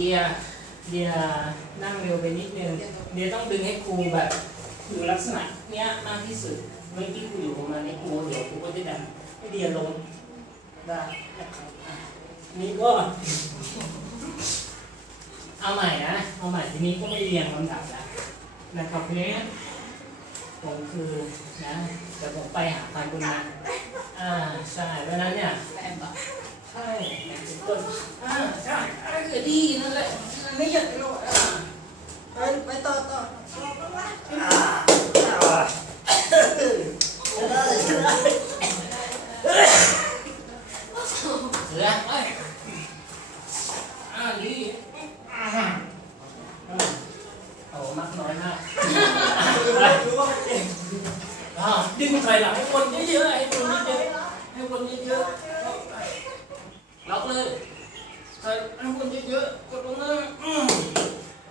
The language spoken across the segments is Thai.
เดียเดียนั่งเร็วไปนิดนึงเดียต้องดึงให้ครูแบบอยู่ลักษณะเนี้ยมากที่สุดเมื่อกี้ครูอยู่ประมาณนี้ครูเดี๋ยวครูก็จะดันให้เดียลงได้นะครับอะนี่ก็ เอาใหม่นะเอาใหม่ทีนี้ก็ไม่เรียงลำดับแล้วนะครับเพราะฉะนั้นผมคือนะเดี๋ยวผมไปหาพันคุณมาอ่าใช่เพราะฉะนั้นเนี่ยใช่เป็นต้นอ่าใช่ อะไรคือดีนั่นแหละมันไม่อยากรู้อ่าไปไปต่อต่ออ่าอ่าเสือเอ้ ยอ่าดีอ่าอ่าโอ้มักน้อยมาวนเยหลังให้คนเยอะๆให้คนเยอะๆกดลงมา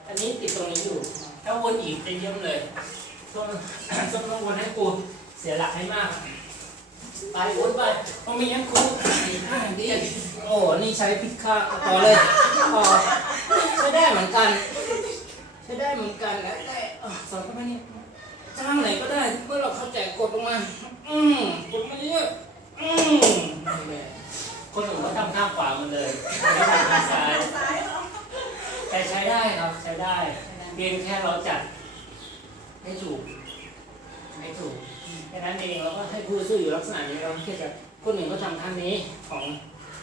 อันนี้ติดตรงนี้อยู่ ถ้าวนอีกจะเยี่ยมเลยต้องต้องต้องวนให้กูเสียหลักให้มาก ไปวนไปเพราะมีงั้นกูอ่าดีโอ้ นี่ใช้พิฆาต่อเลยต่อใช้ได้เหมือนกัน ใช้ได้เหมือนกันแล้วแต่สอนเข้าไปนี่จ้างไหนก็ได้เมื่อเราเข้าใจกดลงมา อืมกดมาเยอะอืม ข้างขวามันเลยไม่ทำข้างซ้ายแต่ใช้ได้ครับใช้ได้เพียงแค่เราจัดให้ถูกให้ถูกแค่นั้นเองเราก็ให้ผู้สู้อยู่ลักษณะนี้เราแค่จะคนอื่นก็ทำท่านี้ของ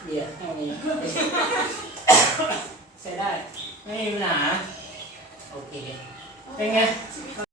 เดียร์ท่านี้ใช้ได้ ไม่มีปัญหาโอเคเป็นไง